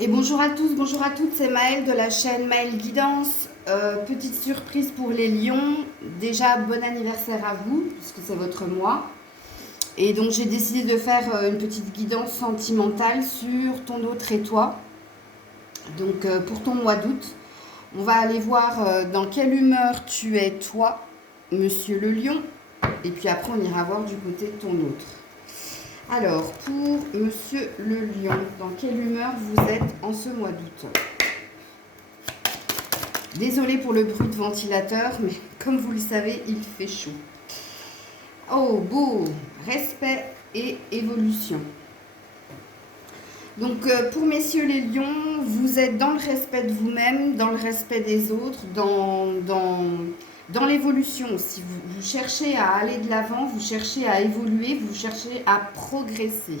Et bonjour à tous, bonjour à toutes, c'est Maëlle de la chaîne Maëlle Guidance. Petite surprise pour les lions. Déjà, bon anniversaire à vous, puisque c'est votre mois. Et donc, j'ai décidé de faire une petite guidance sentimentale sur ton autre et toi. Donc, pour ton mois d'août, on va aller voir dans quelle humeur tu es, toi, monsieur le lion. Et puis après, on ira voir du côté de ton autre. Alors, pour monsieur le lion, dans quelle humeur vous êtes en ce mois d'août? Désolée pour le bruit de ventilateur, mais comme vous le savez, il fait chaud. Oh, beau, respect et évolution. Donc, pour messieurs les lions, vous êtes dans le respect de vous-même, dans le respect des autres, dans l'évolution aussi. Vous cherchez à aller de l'avant, vous cherchez à évoluer, vous cherchez à progresser.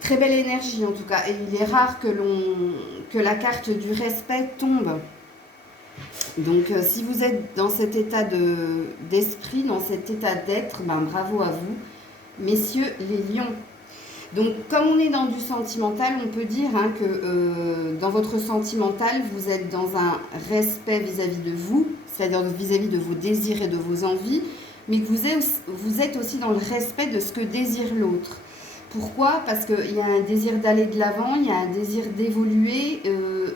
Très belle énergie en tout cas. Et il est rare que la carte du respect tombe. Donc si vous êtes dans cet état d'esprit, dans cet état d'être, ben, bravo à vous, messieurs les lions. Donc comme on est dans du sentimental, on peut dire hein, que dans votre sentimental, vous êtes dans un respect vis-à-vis de vous, c'est-à-dire vis-à-vis de vos désirs et de vos envies, mais que vous êtes aussi dans le respect de ce que désire l'autre. Pourquoi? Parce qu'il y a un désir d'aller de l'avant, il y a un désir d'évoluer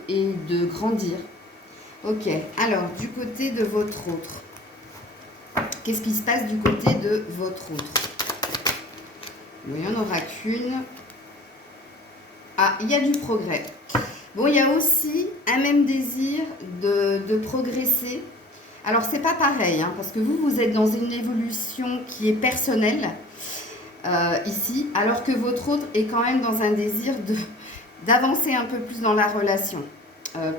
et de grandir. Ok, alors du côté de votre autre, qu'est-ce qui se passe du côté de votre autre? Bon, il n'y en aura qu'une. Ah, il y a du progrès. Bon, il y a aussi un même désir de progresser. Alors, c'est pas pareil, hein, parce que vous êtes dans une évolution qui est personnelle ici, alors que votre autre est quand même dans un désir d'avancer un peu plus dans la relation.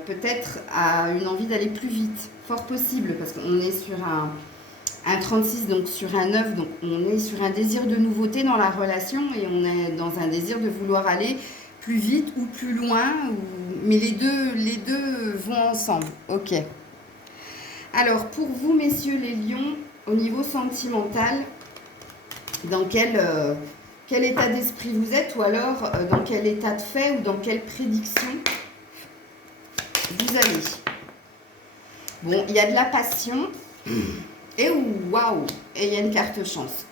Peut-être à une envie d'aller plus vite, fort possible, parce qu'on est sur un 36, donc sur un 9, donc on est sur un désir de nouveauté dans la relation et on est dans un désir de vouloir aller plus vite ou plus loin, mais les deux vont ensemble. Ok. Alors pour vous, messieurs les lions, au niveau sentimental, dans quel état d'esprit vous êtes, ou alors dans quel état de fait ou dans quelle prédiction vous allez. Bon, il y a de la passion. Et waouh, et il y a une carte chance.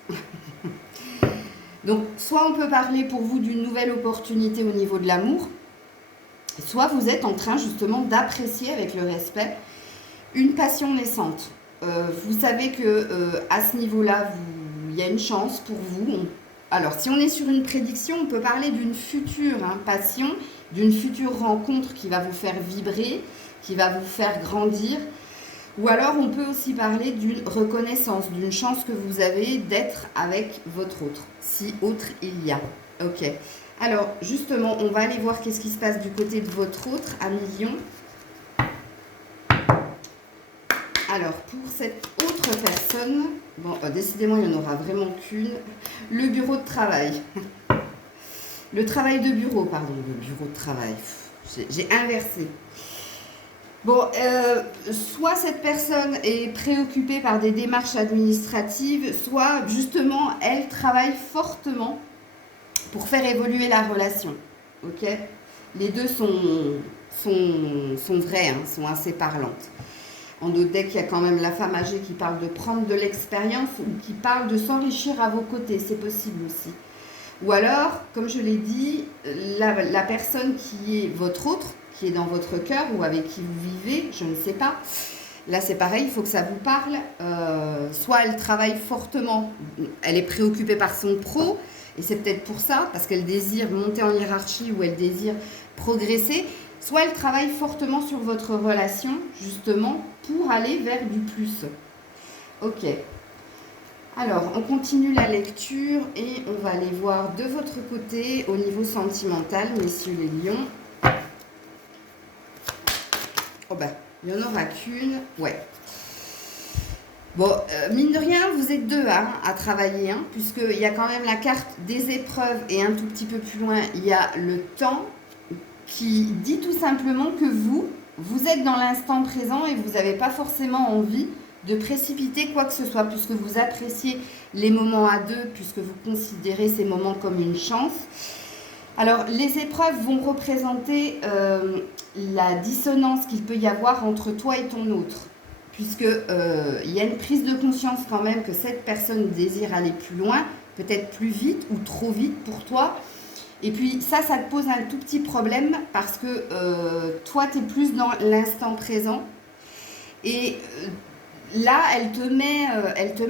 Donc, soit on peut parler pour vous d'une nouvelle opportunité au niveau de l'amour, soit vous êtes en train justement d'apprécier avec le respect une passion naissante. Vous savez que à ce niveau-là, il y a une chance pour vous. Alors, si on est sur une prédiction, on peut parler d'une future passion, d'une future rencontre qui va vous faire vibrer, qui va vous faire grandir. Ou alors, on peut aussi parler d'une reconnaissance, d'une chance que vous avez d'être avec votre autre, si autre il y a. Ok. Alors, justement, on va aller voir qu'est-ce qui se passe du côté de votre autre, ami Lion. Alors, pour cette autre personne, bon, décidément, il n'y en aura vraiment qu'une. Le bureau de travail. Le travail de bureau, pardon, le bureau de travail. J'ai inversé. Bon, soit cette personne est préoccupée par des démarches administratives, soit justement, elle travaille fortement pour faire évoluer la relation. Ok? Les deux sont vraies, hein, sont assez parlantes. En d'autres decks, il y a quand même la femme âgée qui parle de prendre de l'expérience ou qui parle de s'enrichir à vos côtés, c'est possible aussi. Ou alors, comme je l'ai dit, la personne qui est votre autre, qui est dans votre cœur ou avec qui vous vivez, je ne sais pas. Là, c'est pareil, il faut que ça vous parle. Soit elle travaille fortement, elle est préoccupée par son pro, et c'est peut-être pour ça, parce qu'elle désire monter en hiérarchie ou elle désire progresser. Soit elle travaille fortement sur votre relation, justement, pour aller vers du plus. Ok. Alors, on continue la lecture et on va aller voir de votre côté, au niveau sentimental, messieurs les lions. Oh ben, il n'y en aura qu'une. Ouais. Bon, mine de rien, vous êtes deux à travailler, hein, puisqu'il y a quand même la carte des épreuves et un tout petit peu plus loin, il y a le temps qui dit tout simplement que vous êtes dans l'instant présent et vous n'avez pas forcément envie de précipiter quoi que ce soit, puisque vous appréciez les moments à deux, puisque vous considérez ces moments comme une chance. Alors, les épreuves vont représenter la dissonance qu'il peut y avoir entre toi et ton autre. Puisque il y a une prise de conscience quand même que cette personne désire aller plus loin, peut-être plus vite ou trop vite pour toi. Et puis ça te pose un tout petit problème parce que toi, tu es plus dans l'instant présent. Et là, elle te met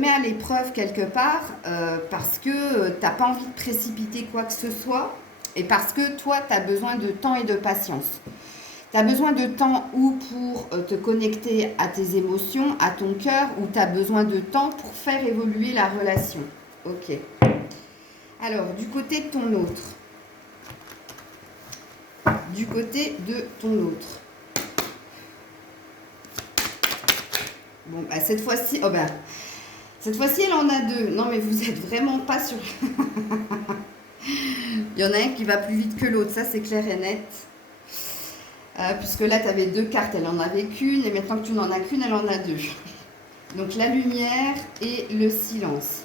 à l'épreuve quelque part parce que tu n'as pas envie de précipiter quoi que ce soit et parce que toi, tu as besoin de temps et de patience. Tu as besoin de temps ou pour te connecter à tes émotions, à ton cœur, ou tu as besoin de temps pour faire évoluer la relation. Ok. Alors, du côté de ton autre. Du côté de ton autre. Bon, bah, cette fois-ci, cette fois-ci, elle en a deux. Non, mais vous êtes vraiment pas sur... Il y en a un qui va plus vite que l'autre, ça c'est clair et net. Puisque là, tu avais deux cartes, elle en avait qu'une, et maintenant que tu n'en as qu'une, elle en a deux. Donc la lumière et le silence.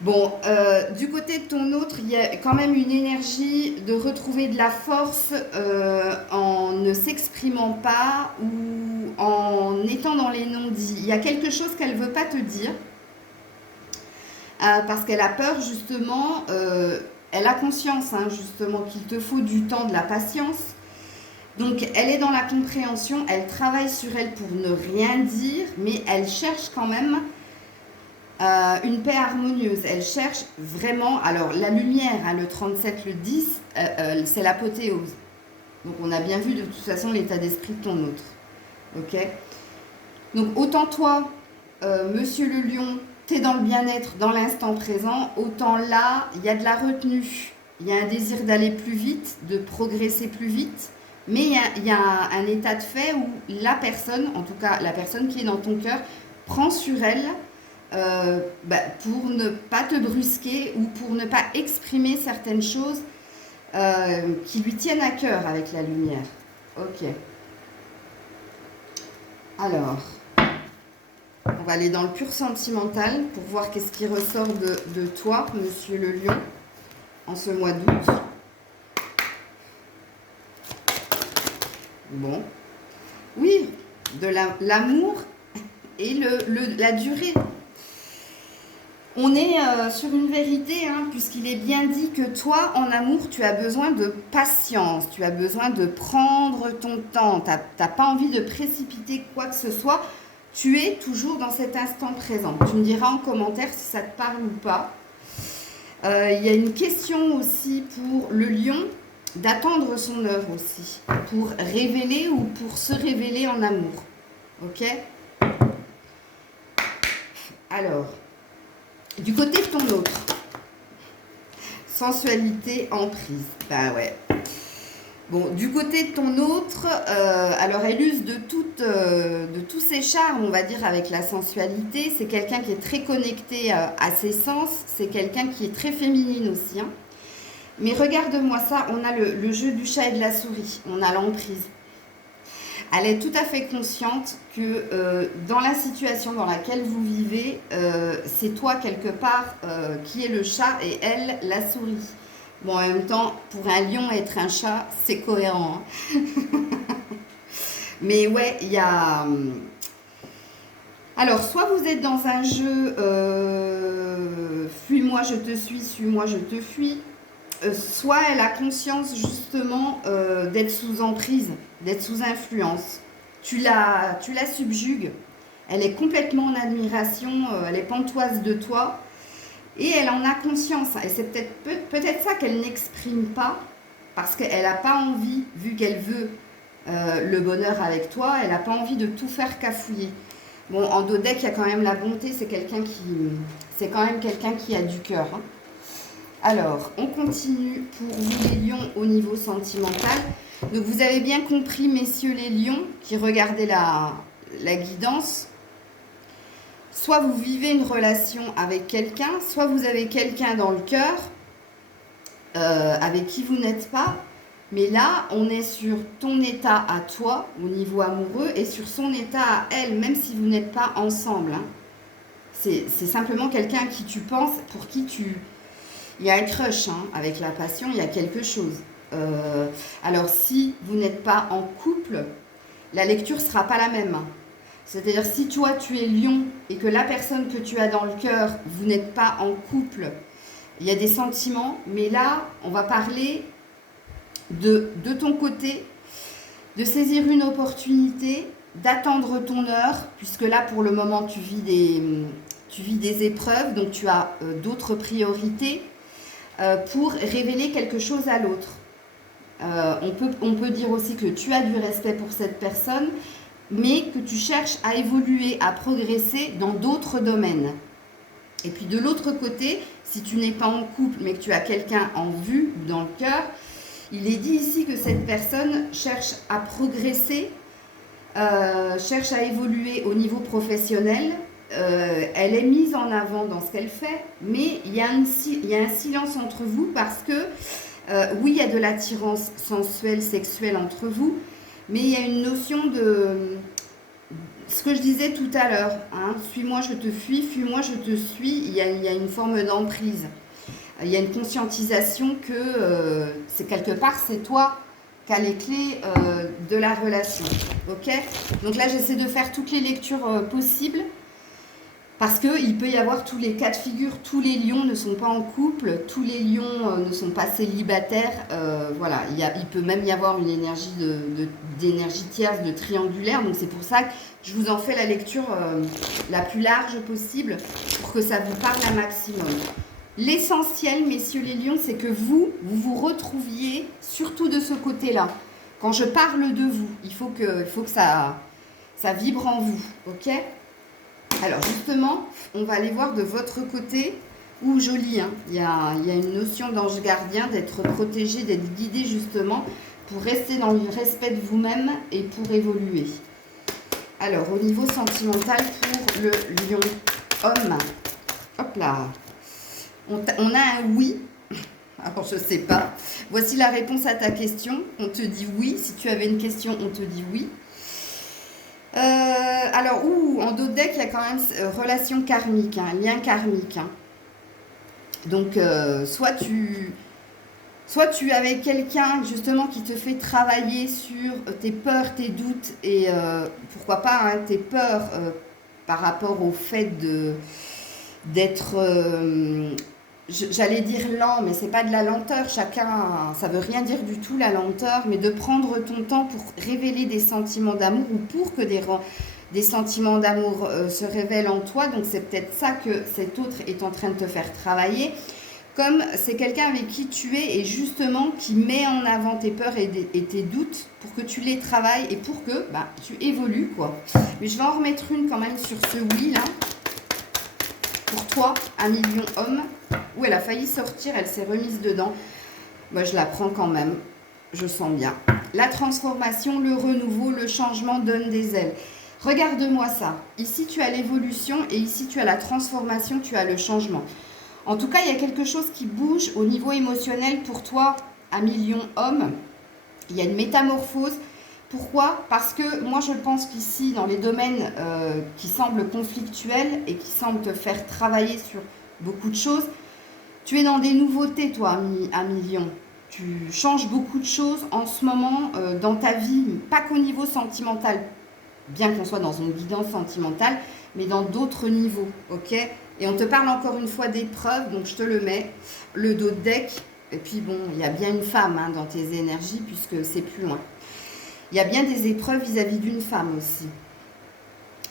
Bon, du côté de ton autre, il y a quand même une énergie de retrouver de la force en ne s'exprimant pas ou en étant dans les non-dits. Il y a quelque chose qu'elle ne veut pas te dire parce qu'elle a peur justement, elle a conscience justement qu'il te faut du temps, de la patience. Donc elle est dans la compréhension, elle travaille sur elle pour ne rien dire, mais elle cherche quand même une paix harmonieuse. Elle cherche vraiment, alors la lumière, le 37, le 10, c'est l'apothéose. Donc on a bien vu de toute façon l'état d'esprit de ton autre. Ok. Donc autant toi, monsieur le lion, t'es dans le bien-être, dans l'instant présent, autant là, il y a de la retenue. Il y a un désir d'aller plus vite, de progresser plus vite. Mais il y a un état de fait où la personne, en tout cas la personne qui est dans ton cœur, prend sur elle pour ne pas te brusquer ou pour ne pas exprimer certaines choses qui lui tiennent à cœur avec la lumière. Ok. Alors, on va aller dans le pur sentimental pour voir qu'est-ce qui ressort de toi, monsieur le lion, en ce mois d'août. Bon, oui, de l'amour et la durée. On est sur une vérité, puisqu'il est bien dit que toi, en amour, tu as besoin de patience, tu as besoin de prendre ton temps, tu n'as pas envie de précipiter quoi que ce soit, tu es toujours dans cet instant présent. Tu me diras en commentaire si ça te parle ou pas. Il y a une question aussi pour le lion, d'attendre son œuvre aussi, pour révéler ou pour se révéler en amour. Ok? Alors, du côté de ton autre, sensualité, emprise. Ben ouais. Bon, du côté de ton autre, alors elle use de tous ses charmes, on va dire, avec la sensualité. C'est quelqu'un qui est très connecté à ses sens. C'est quelqu'un qui est très féminine aussi, Mais regarde-moi ça, on a le jeu du chat et de la souris, on a l'emprise. Elle est tout à fait consciente que dans la situation dans laquelle vous vivez, c'est toi quelque part qui est le chat et elle la souris. Bon, en même temps, pour un lion, être un chat, c'est cohérent. Mais ouais, il y a... Alors, soit vous êtes dans un jeu fuis-moi, je te suis-moi, je te fuis. Soit elle a conscience justement d'être sous emprise, d'être sous influence. Tu la subjugues, elle est complètement en admiration, elle est pantoise de toi et elle en a conscience. Et c'est peut-être ça qu'elle n'exprime pas parce qu'elle n'a pas envie, vu qu'elle veut le bonheur avec toi, elle n'a pas envie de tout faire cafouiller. Bon, en dos deck, il y a quand même la bonté, c'est quand même quelqu'un qui a du cœur. Alors, on continue pour vous les lions au niveau sentimental. Donc, vous avez bien compris, messieurs les lions, qui regardaient la guidance. Soit vous vivez une relation avec quelqu'un, soit vous avez quelqu'un dans le cœur avec qui vous n'êtes pas. Mais là, on est sur ton état à toi, au niveau amoureux, et sur son état à elle, même si vous n'êtes pas ensemble. C'est simplement quelqu'un à qui tu penses, pour qui Il y a un crush, hein, avec la passion, il y a quelque chose. Alors, si vous n'êtes pas en couple, la lecture ne sera pas la même. C'est-à-dire, si toi, tu es lion et que la personne que tu as dans le cœur, vous n'êtes pas en couple, il y a des sentiments, mais là, on va parler de ton côté, de saisir une opportunité, d'attendre ton heure, puisque là, pour le moment, tu vis des épreuves, donc tu as d'autres priorités pour révéler quelque chose à l'autre. On peut dire aussi que tu as du respect pour cette personne, mais que tu cherches à évoluer, à progresser dans d'autres domaines. Et puis de l'autre côté, si tu n'es pas en couple, mais que tu as quelqu'un en vue ou dans le cœur, il est dit ici que cette personne cherche à progresser, cherche à évoluer au niveau professionnel. Elle est mise en avant dans ce qu'elle fait, mais il y a un silence entre vous parce que, oui, il y a de l'attirance sensuelle, sexuelle entre vous, mais il y a une notion de ce que je disais tout à l'heure, hein, suis-moi, je te fuis, fuis-moi, je te suis, il y a une forme d'emprise. Il y a une conscientisation que c'est quelque part, c'est toi qui as les clés de la relation. Ok? Donc là, j'essaie de faire toutes les lectures possibles parce qu'il peut y avoir tous les cas de figure. Tous les lions ne sont pas en couple, tous les lions ne sont pas célibataires. Voilà, il peut même y avoir une énergie d'énergie tierce, de triangulaire. Donc c'est pour ça que je vous en fais la lecture la plus large possible pour que ça vous parle un maximum. L'essentiel, messieurs les lions, c'est que vous vous retrouviez surtout de ce côté-là. Quand je parle de vous, il faut que ça vibre en vous, ok? Alors justement, on va aller voir de votre côté. Ouh, joli, hein. Il y a une notion d'ange gardien, d'être protégé, d'être guidé justement pour rester dans le respect de vous-même et pour évoluer. Alors, au niveau sentimental pour le lion homme, hop là, on a un oui. Alors, je ne sais pas. Voici la réponse à ta question. On te dit oui. Si tu avais une question, on te dit oui. Alors, en dos de deck, il y a quand même relation karmique, hein, lien karmique. Hein. Donc, soit tu es avec quelqu'un justement qui te fait travailler sur tes peurs, tes doutes et pourquoi pas hein, tes peurs par rapport au fait d'être, j'allais dire lent, mais c'est pas de la lenteur. Chacun, ça veut rien dire du tout la lenteur, mais de prendre ton temps pour révéler des sentiments d'amour ou pour que des sentiments d'amour se révèlent en toi. Donc c'est peut-être ça que cet autre est en train de te faire travailler. Comme c'est quelqu'un avec qui tu es et justement qui met en avant tes peurs et tes doutes pour que tu les travailles et pour que tu évolues, quoi. Mais je vais en remettre une quand même sur ce oui là. Pour toi, un million homme. Où elle a failli sortir, elle s'est remise dedans. Moi, je la prends quand même. Je sens bien. La transformation, le renouveau, le changement donne des ailes. Regarde-moi ça. Ici, tu as l'évolution et ici, tu as la transformation, tu as le changement. En tout cas, il y a quelque chose qui bouge au niveau émotionnel pour toi, un million homme. Il y a une métamorphose. Pourquoi? Parce que moi, je pense qu'ici, dans les domaines qui semblent conflictuels et qui semblent te faire travailler sur beaucoup de choses, tu es dans des nouveautés, toi, un million. Tu changes beaucoup de choses en ce moment dans ta vie, pas qu'au niveau sentimental, bien qu'on soit dans une guidance sentimentale, mais dans d'autres niveaux, ok? Et on te parle encore une fois d'épreuves, donc je te le mets, le dos de deck. Et puis bon, il y a bien une femme hein, dans tes énergies, puisque c'est plus loin. Il y a bien des épreuves vis-à-vis d'une femme aussi.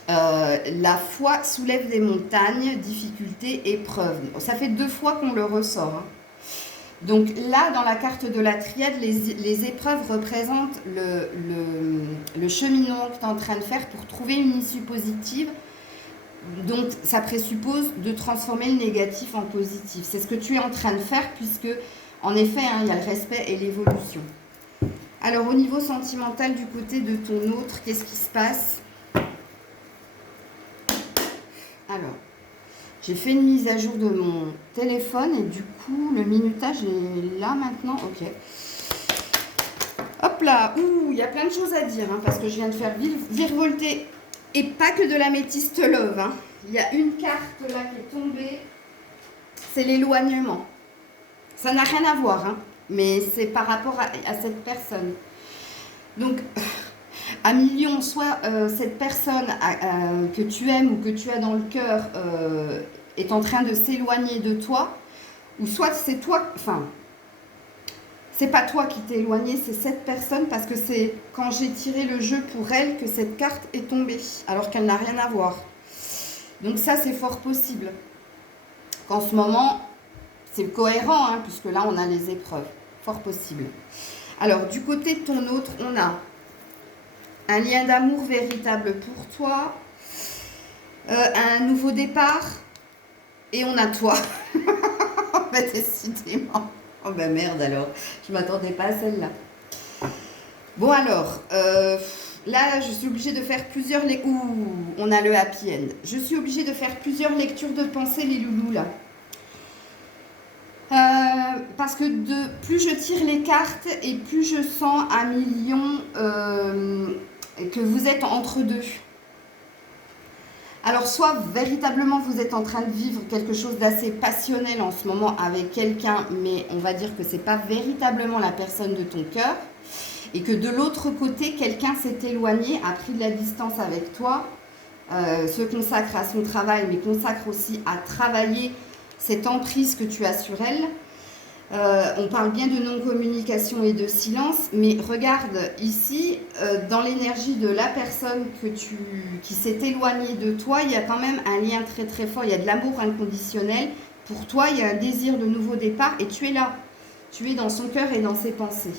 La foi soulève des montagnes, difficultés, épreuves. Ça fait 2 fois qu'on le ressort. Hein. Donc là, dans la carte de la triade, les épreuves représentent le cheminement que tu es en train de faire pour trouver une issue positive. Donc ça présuppose de transformer le négatif en positif. C'est ce que tu es en train de faire puisque, en effet, hein, il y a le respect et l'évolution. Alors au niveau sentimental du côté de ton autre, qu'est-ce qui se passe ? Alors, j'ai fait une mise à jour de mon téléphone et du coup, le minutage est là maintenant. Ok. Hop là, il y a plein de choses à dire hein, parce que je viens de faire virevolter et pas que de l'améthyste love. Hein. Il y a une carte là qui est tombée, c'est l'éloignement. Ça n'a rien à voir, hein, mais c'est par rapport à cette personne. Donc, à million, soit cette personne que tu aimes ou que tu as dans le cœur est en train de s'éloigner de toi, ou soit c'est toi, enfin, c'est pas toi qui t'es éloigné, c'est cette personne, parce que c'est quand j'ai tiré le jeu pour elle que cette carte est tombée, alors qu'elle n'a rien à voir. Donc ça, c'est fort possible qu'en ce moment, c'est cohérent, hein, puisque là, on a les épreuves. Fort possible. Alors, du côté de ton autre, on a un lien d'amour véritable pour toi, un nouveau départ, et on a toi. Bah, décidément. Oh ben merde alors, je m'attendais pas à celle-là. Bon alors, là je suis obligée de faire plusieurs... Ouh, on a le happy end. Je suis obligée de faire plusieurs lectures de pensée, les loulous, là. Parce que plus je tire les cartes et plus je sens à million que vous êtes entre deux. Alors soit véritablement vous êtes en train de vivre quelque chose d'assez passionnel en ce moment avec quelqu'un, mais on va dire que c'est pas véritablement la personne de ton cœur, et que de l'autre côté quelqu'un s'est éloigné, a pris de la distance avec toi, se consacre à son travail, mais consacre aussi à travailler cette emprise que tu as sur elle. On parle bien de non-communication et de silence, mais regarde ici, dans l'énergie de la personne qui s'est éloignée de toi, il y a quand même un lien très très fort, il y a de l'amour inconditionnel. Pour toi, il y a un désir de nouveau départ et tu es là. Tu es dans son cœur et dans ses pensées.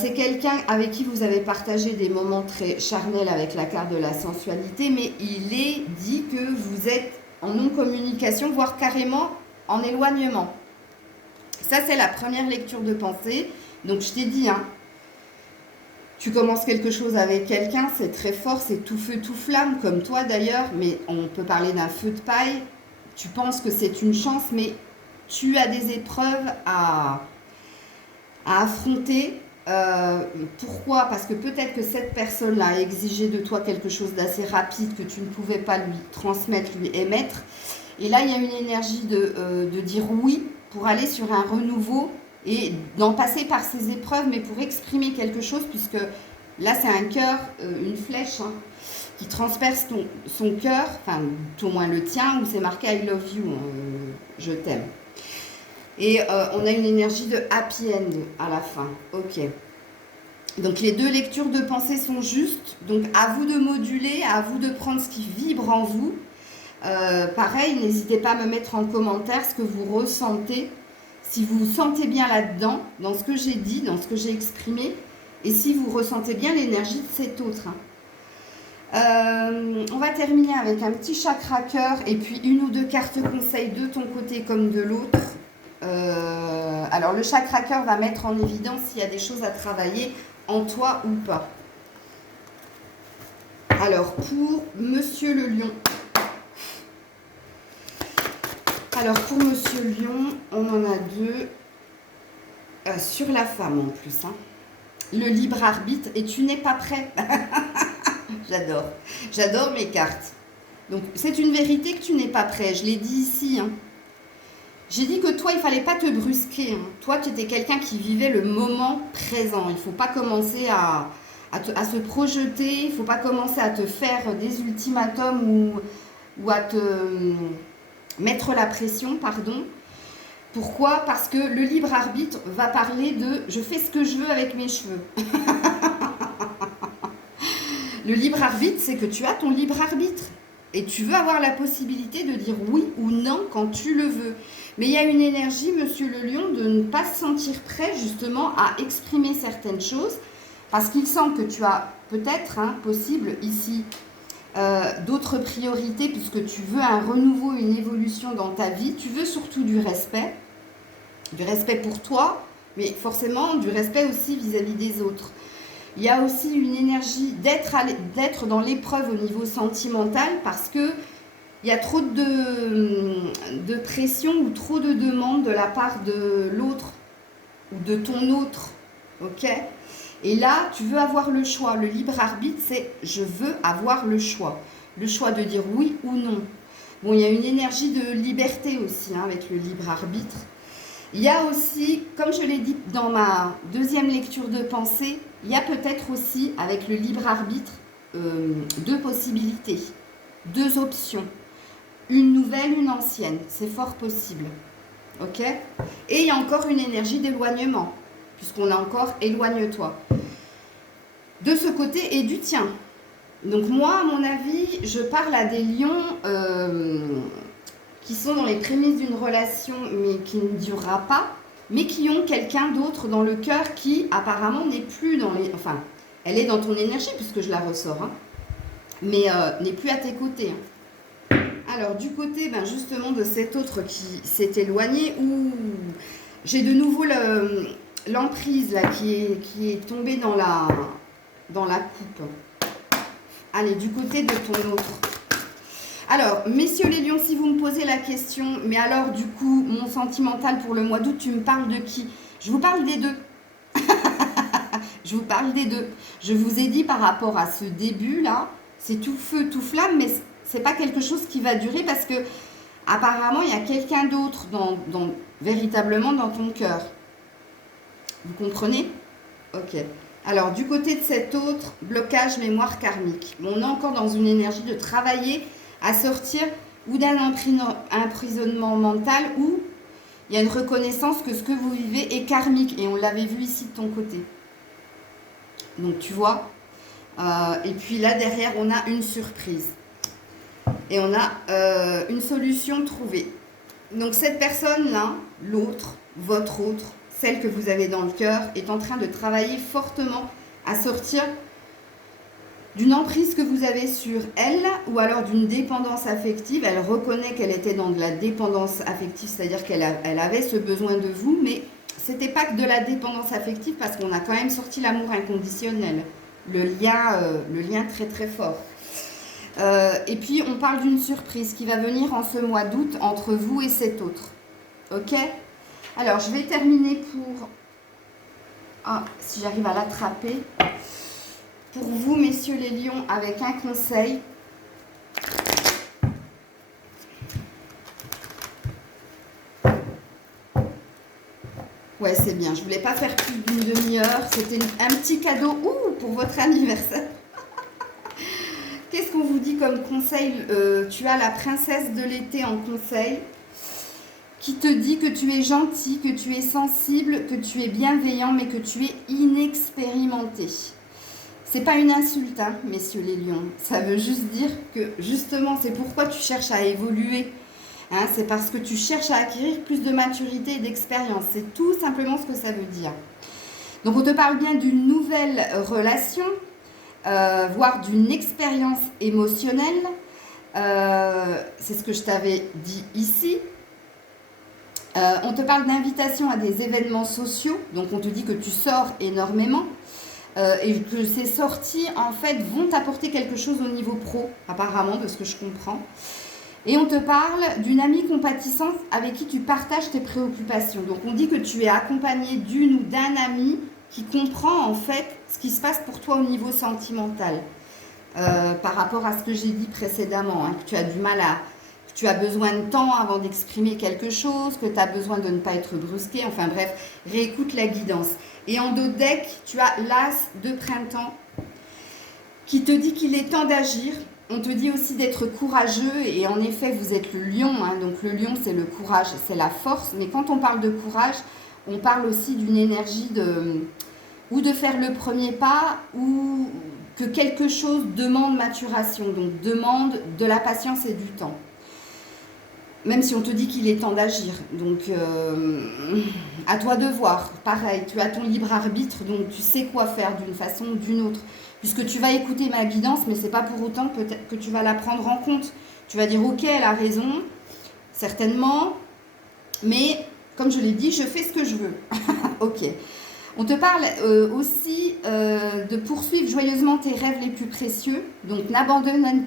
C'est quelqu'un avec qui vous avez partagé des moments très charnels avec la carte de la sensualité, mais il est dit que vous êtes en non-communication, voire carrément en éloignement. Ça, c'est la première lecture de pensée. Donc, je t'ai dit, hein, tu commences quelque chose avec quelqu'un, c'est très fort, c'est tout feu, tout flamme, comme toi d'ailleurs, mais on peut parler d'un feu de paille. Tu penses que c'est une chance, mais tu as des épreuves à affronter. Pourquoi? Parce que peut-être que cette personne-là a exigé de toi quelque chose d'assez rapide que tu ne pouvais pas lui transmettre, lui émettre. Et là, il y a une énergie de dire oui pour aller sur un renouveau et d'en passer par ces épreuves, mais pour exprimer quelque chose, puisque là, c'est un cœur, une flèche, hein, qui transperce son cœur, enfin, tout au moins le tien, où c'est marqué I love you, je t'aime. Et on a une énergie de happy end à la fin. Ok. Donc les deux lectures de pensée sont justes. Donc à vous de moduler, à vous de prendre ce qui vibre en vous. Pareil, n'hésitez pas à me mettre en commentaire ce que vous ressentez. Si vous vous sentez bien là-dedans, dans ce que j'ai dit, dans ce que j'ai exprimé. Et si vous ressentez bien l'énergie de cet autre. On va terminer avec un petit chakra cœur et puis une ou deux cartes conseils de ton côté comme de l'autre. Alors le chakra cœur va mettre en évidence s'il y a des choses à travailler en toi ou pas. Alors pour Monsieur le Lion. Alors pour Monsieur Lion, on en a deux. Sur la femme en plus. Hein. Le libre arbitre et tu n'es pas prêt. J'adore. J'adore mes cartes. Donc c'est une vérité que tu n'es pas prêt. Je l'ai dit ici. Hein. J'ai dit que toi, il ne fallait pas te brusquer. Hein. Toi, tu étais quelqu'un qui vivait le moment présent. Il ne faut pas commencer à se projeter. Il ne faut pas commencer à te faire des ultimatums ou à te mettre la pression, pardon. Pourquoi? Parce que le libre arbitre va parler de « je fais ce que je veux avec mes cheveux ». Le libre arbitre, c'est que tu as ton libre arbitre. Et tu veux avoir la possibilité de dire oui ou non quand tu le veux. Mais il y a une énergie, Monsieur le Lion, de ne pas se sentir prêt justement à exprimer certaines choses. Parce qu'il semble que tu as peut-être, hein, possible ici, d'autres priorités puisque tu veux un renouveau, une évolution dans ta vie. Tu veux surtout du respect pour toi, mais forcément du respect aussi vis-à-vis des autres. Il y a aussi une énergie d'être dans l'épreuve au niveau sentimental parce que il y a trop de pression ou trop de demandes de la part de l'autre ou de ton autre. Ok? Et là, tu veux avoir le choix. Le libre arbitre, c'est je veux avoir le choix. Le choix de dire oui ou non. Bon, il y a une énergie de liberté aussi hein, avec le libre arbitre. Il y a aussi, comme je l'ai dit dans ma deuxième lecture de pensée, il y a peut-être aussi, avec le libre arbitre, deux possibilités, deux options. Une nouvelle, une ancienne. C'est fort possible. Ok? Et il y a encore une énergie d'éloignement, puisqu'on a encore éloigne-toi. De ce côté et du tien. Donc moi, à mon avis, je parle à des lions qui sont dans les prémices d'une relation, mais qui ne durera pas, mais qui ont quelqu'un d'autre dans le cœur qui, apparemment, n'est plus dans les... Enfin, elle est dans ton énergie, puisque je la ressors, hein, mais n'est plus à tes côtés. Hein. Alors, du côté, ben, justement, de cet autre qui s'est éloigné, où j'ai de nouveau l'emprise, là, qui est tombée dans la coupe. Allez, du côté de ton autre. Alors, messieurs les lions, si vous me posez la question, mais alors du coup, mon sentimental pour le mois d'août, tu me parles de qui? Je vous parle des deux. Je vous parle des deux. Je vous ai dit par rapport à ce début-là, c'est tout feu, tout flamme, mais c'est pas quelque chose qui va durer parce que apparemment, il y a quelqu'un d'autre véritablement dans ton cœur. Vous comprenez? Ok. Alors, du côté de cet autre, blocage mémoire karmique. On est encore dans une énergie de travailler à sortir ou d'un emprisonnement mental où il y a une reconnaissance que ce que vous vivez est karmique. Et on l'avait vu ici de ton côté. Donc, tu vois. Et puis là, derrière, on a une surprise. Et on a une solution trouvée. Donc, cette personne-là, l'autre, votre autre, celle que vous avez dans le cœur, est en train de travailler fortement à sortir d'une emprise que vous avez sur elle ou alors d'une dépendance affective. Elle reconnaît qu'elle était dans de la dépendance affective, c'est-à-dire qu'elle avait ce besoin de vous, mais c'était pas que de la dépendance affective parce qu'on a quand même sorti l'amour inconditionnel, le lien très très fort. Et puis on parle d'une surprise qui va venir en ce mois d'août entre vous et cet autre. Ok ? Alors je vais terminer pour... Ah, si j'arrive à l'attraper. Pour vous, messieurs les lions, avec un conseil. Ouais, c'est bien. Je ne voulais pas faire plus d'une demi-heure. C'était un petit cadeau pour votre anniversaire. Qu'est-ce qu'on vous dit comme conseil? Tu as la princesse de l'été en conseil qui te dit que tu es gentil, que tu es sensible, que tu es bienveillant, mais que tu es inexpérimenté. C'est pas une insulte, hein, messieurs les lions. Ça veut juste dire que, justement, c'est pourquoi tu cherches à évoluer. Hein, c'est parce que tu cherches à acquérir plus de maturité et d'expérience. C'est tout simplement ce que ça veut dire. Donc, on te parle bien d'une nouvelle relation, voire d'une expérience émotionnelle. C'est ce que je t'avais dit ici. On te parle d'invitation à des événements sociaux. Donc, on te dit que tu sors énormément. Et que ces sorties, en fait, vont t'apporter quelque chose au niveau pro, apparemment, de ce que je comprends. Et on te parle d'une amie compatissante avec qui tu partages tes préoccupations. Donc, on dit que tu es accompagné d'une ou d'un ami qui comprend, en fait, ce qui se passe pour toi au niveau sentimental. Par rapport à ce que j'ai dit précédemment, hein, que tu as du mal à... que tu as besoin de temps avant d'exprimer quelque chose, que tu as besoin de ne pas être brusqué. Enfin bref, réécoute la guidance. Et en dos de deck, tu as l'As de printemps qui te dit qu'il est temps d'agir. On te dit aussi d'être courageux et en effet, vous êtes le lion. Hein, donc le lion, c'est le courage, c'est la force. Mais quand on parle de courage, on parle aussi d'une énergie ou de faire le premier pas ou que quelque chose demande maturation. Donc demande de la patience et du temps. Même si on te dit qu'il est temps d'agir. Donc, à toi de voir. Pareil, tu as ton libre arbitre, donc tu sais quoi faire d'une façon ou d'une autre. Puisque tu vas écouter ma guidance, mais ce n'est pas pour autant peut-être que tu vas la prendre en compte. Tu vas dire, ok, elle a raison, certainement. Mais, comme je l'ai dit, je fais ce que je veux. Ok. On te parle aussi de poursuivre joyeusement tes rêves les plus précieux. Donc, n'abandonne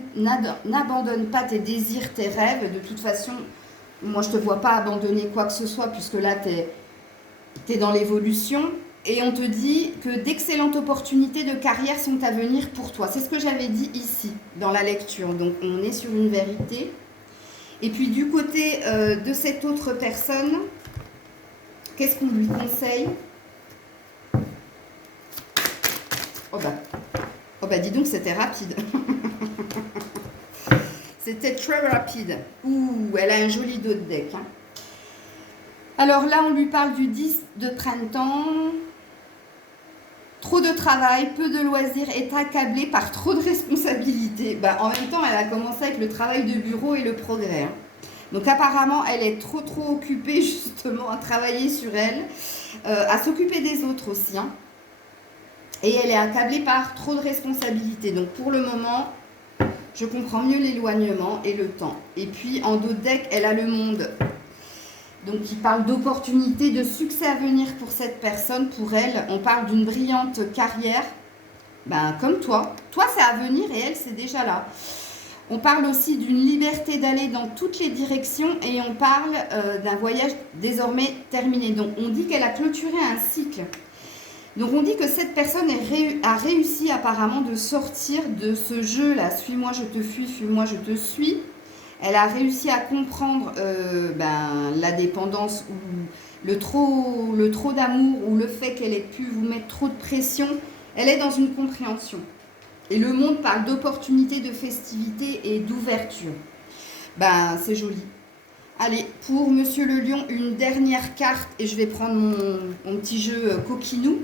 pas tes désirs, tes rêves. De toute façon, moi, je ne te vois pas abandonner quoi que ce soit, puisque là, tu es dans l'évolution. Et on te dit que d'excellentes opportunités de carrière sont à venir pour toi. C'est ce que j'avais dit ici, dans la lecture. Donc, on est sur une vérité. Et puis, du côté de cette autre personne... Qu'est-ce qu'on lui conseille? Oh bah dis donc, c'était rapide. C'était très rapide. Ouh, elle a un joli dos de deck. Hein. Alors là, on lui parle du 10 de printemps. Trop de travail, peu de loisirs, est accablée par trop de responsabilités. Bah, en même temps, elle a commencé avec le travail de bureau et le progrès. Hein. Donc apparemment, elle est trop occupée justement à travailler sur elle, à s'occuper des autres aussi. Hein. Et elle est accablée par trop de responsabilités. Donc pour le moment, je comprends mieux l'éloignement et le temps. Et puis en dos de deck, elle a le monde. Donc il parle d'opportunités, de succès à venir pour cette personne. Pour elle, on parle d'une brillante carrière. Ben, comme toi. Toi, c'est à venir et elle, c'est déjà là. On parle aussi d'une liberté d'aller dans toutes les directions et on parle d'un voyage désormais terminé. Donc on dit qu'elle a clôturé un cycle. Donc on dit que cette personne a réussi apparemment de sortir de ce jeu-là. Suis-moi, je te fuis, fuis-moi, je te suis. Elle a réussi à comprendre la dépendance ou le trop d'amour ou le fait qu'elle ait pu vous mettre trop de pression. Elle est dans une compréhension. Et le monde parle d'opportunités, de festivités et d'ouverture. Ben, c'est joli. Allez, pour Monsieur le Lion, une dernière carte. Et je vais prendre mon petit jeu coquinou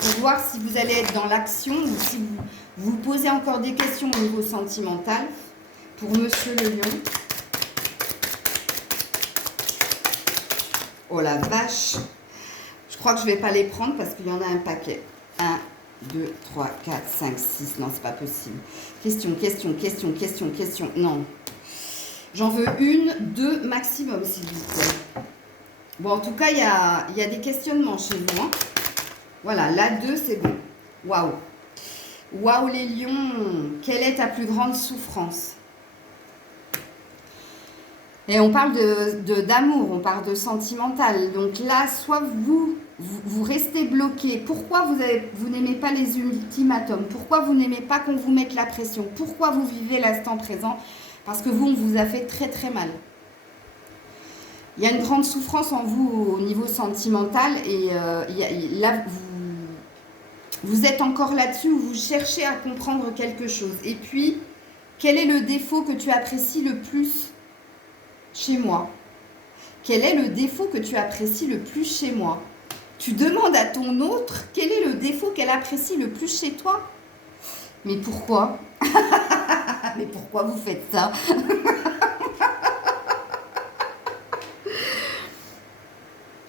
pour voir si vous allez être dans l'action ou si vous posez encore des questions au niveau sentimental. Pour Monsieur le Lion. Oh la vache. Je crois que je ne vais pas les prendre parce qu'il y en a un paquet. 1, 2, 3, 4, 5, 6. Non, c'est pas possible. Question, question, question, question, question. Non. J'en veux une, deux maximum, s'il vous plaît. Bon, en tout cas, il y a des questionnements chez vous. Hein. Voilà, la 2, c'est bon. Waouh. Waouh, les lions. Quelle est ta plus grande souffrance? Et on parle d'amour, on parle de sentimental. Donc là, soit vous restez bloqué. Pourquoi vous n'aimez pas les ultimatums? Pourquoi vous n'aimez pas qu'on vous mette la pression? Pourquoi vous vivez l'instant présent? Parce que on vous a fait très très mal. Il y a une grande souffrance en vous au niveau sentimental et là, vous êtes encore là-dessus où vous cherchez à comprendre quelque chose. Et puis, quel est le défaut que tu apprécies le plus chez moi? Quel est le défaut que tu apprécies le plus chez moi? Tu demandes à ton autre quel est le défaut qu'elle apprécie le plus chez toi? Mais pourquoi? Mais pourquoi vous faites ça?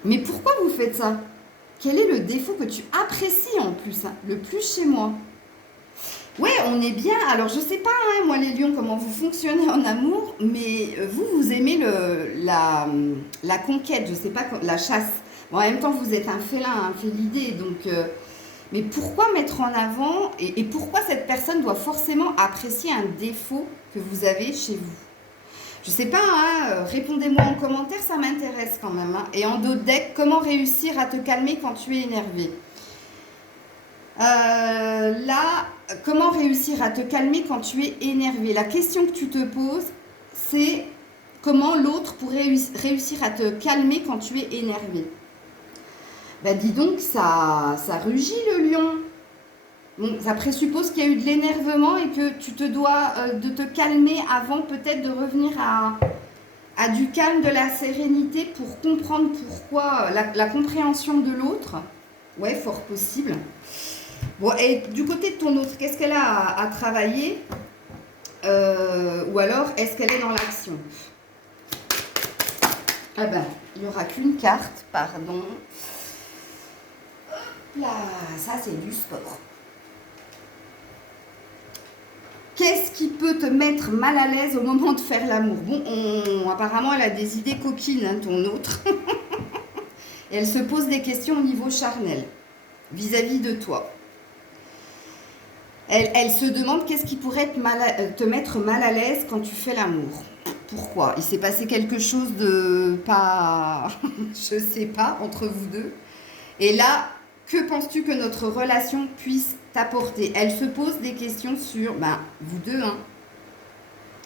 Mais pourquoi vous faites ça? Quel est le défaut que tu apprécies en plus, hein, le plus chez moi? Ouais, on est bien. Alors, je sais pas, hein, moi, les lions, comment vous fonctionnez en amour, mais vous aimez la conquête, je sais pas, la chasse. Bon, en même temps, vous êtes un félin, un félidé, donc... mais pourquoi mettre en avant et pourquoi cette personne doit forcément apprécier un défaut que vous avez chez vous? Je sais pas, hein, répondez-moi en commentaire, ça m'intéresse quand même. Hein. Et en dos de deck, comment réussir à te calmer quand tu es énervé? Là, comment réussir à te calmer quand tu es énervé? La question que tu te poses, c'est comment l'autre pourrait réussir à te calmer quand tu es énervé? Ben dis donc, ça rugit le lion. Donc, ça présuppose qu'il y a eu de l'énervement et que tu te dois de te calmer avant peut-être de revenir à du calme, de la sérénité pour comprendre pourquoi, la compréhension de l'autre. Ouais, fort possible. Bon, et du côté de ton autre, qu'est-ce qu'elle a à travailler? Ou alors, est-ce qu'elle est dans l'action? Ah ben, il n'y aura qu'une carte, pardon. Hop là, ça c'est du sport. Qu'est-ce qui peut te mettre mal à l'aise au moment de faire l'amour? Bon, apparemment, elle a des idées coquines, hein, ton autre. Et elle se pose des questions au niveau charnel, vis-à-vis de toi. Elle se demande qu'est-ce qui pourrait te mettre mal à l'aise quand tu fais l'amour. Pourquoi? Il s'est passé quelque chose de pas... je sais pas, entre vous deux. Et là, que penses-tu que notre relation puisse t'apporter? Elle se pose des questions sur, vous deux, hein.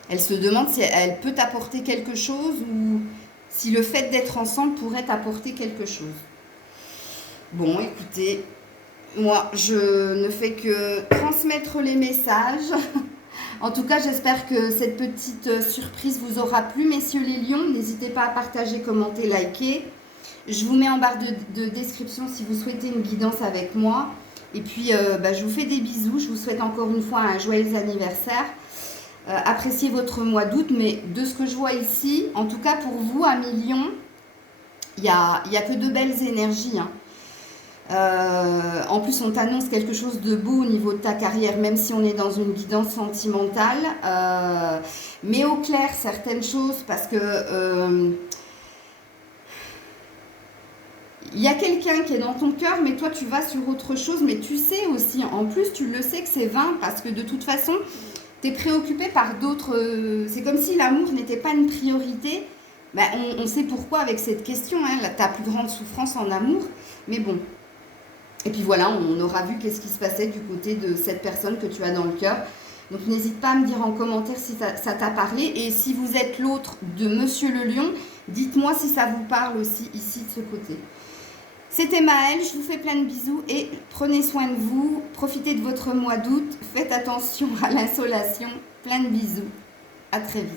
Elle se demande si elle peut t'apporter quelque chose ou si le fait d'être ensemble pourrait t'apporter quelque chose. Bon, écoutez, moi, je ne fais que transmettre les messages. En tout cas, j'espère que cette petite surprise vous aura plu, messieurs les lions. N'hésitez pas à partager, commenter, liker. Je vous mets en barre de description si vous souhaitez une guidance avec moi. Et puis, je vous fais des bisous. Je vous souhaite encore une fois un joyeux anniversaire. Appréciez votre mois d'août. Mais de ce que je vois ici, en tout cas pour vous, amis lions, il n'y a que de belles énergies, hein. En plus, on t'annonce quelque chose de beau au niveau de ta carrière, même si on est dans une guidance sentimentale. Mais au clair, certaines choses, parce que il y a quelqu'un qui est dans ton cœur, mais toi, tu vas sur autre chose. Mais tu sais aussi, en plus, tu le sais que c'est vain, parce que de toute façon, tu es préoccupé par d'autres. C'est comme si l'amour n'était pas une priorité. Ben, on sait pourquoi avec cette question, hein, ta plus grande souffrance en amour. Mais bon. Et puis voilà, on aura vu qu'est-ce qui se passait du côté de cette personne que tu as dans le cœur. Donc n'hésite pas à me dire en commentaire si ça t'a parlé. Et si vous êtes l'autre de Monsieur le Lion, dites-moi si ça vous parle aussi ici de ce côté. C'était Maëlle, je vous fais plein de bisous et prenez soin de vous. Profitez de votre mois d'août. Faites attention à l'insolation. Plein de bisous. À très vite.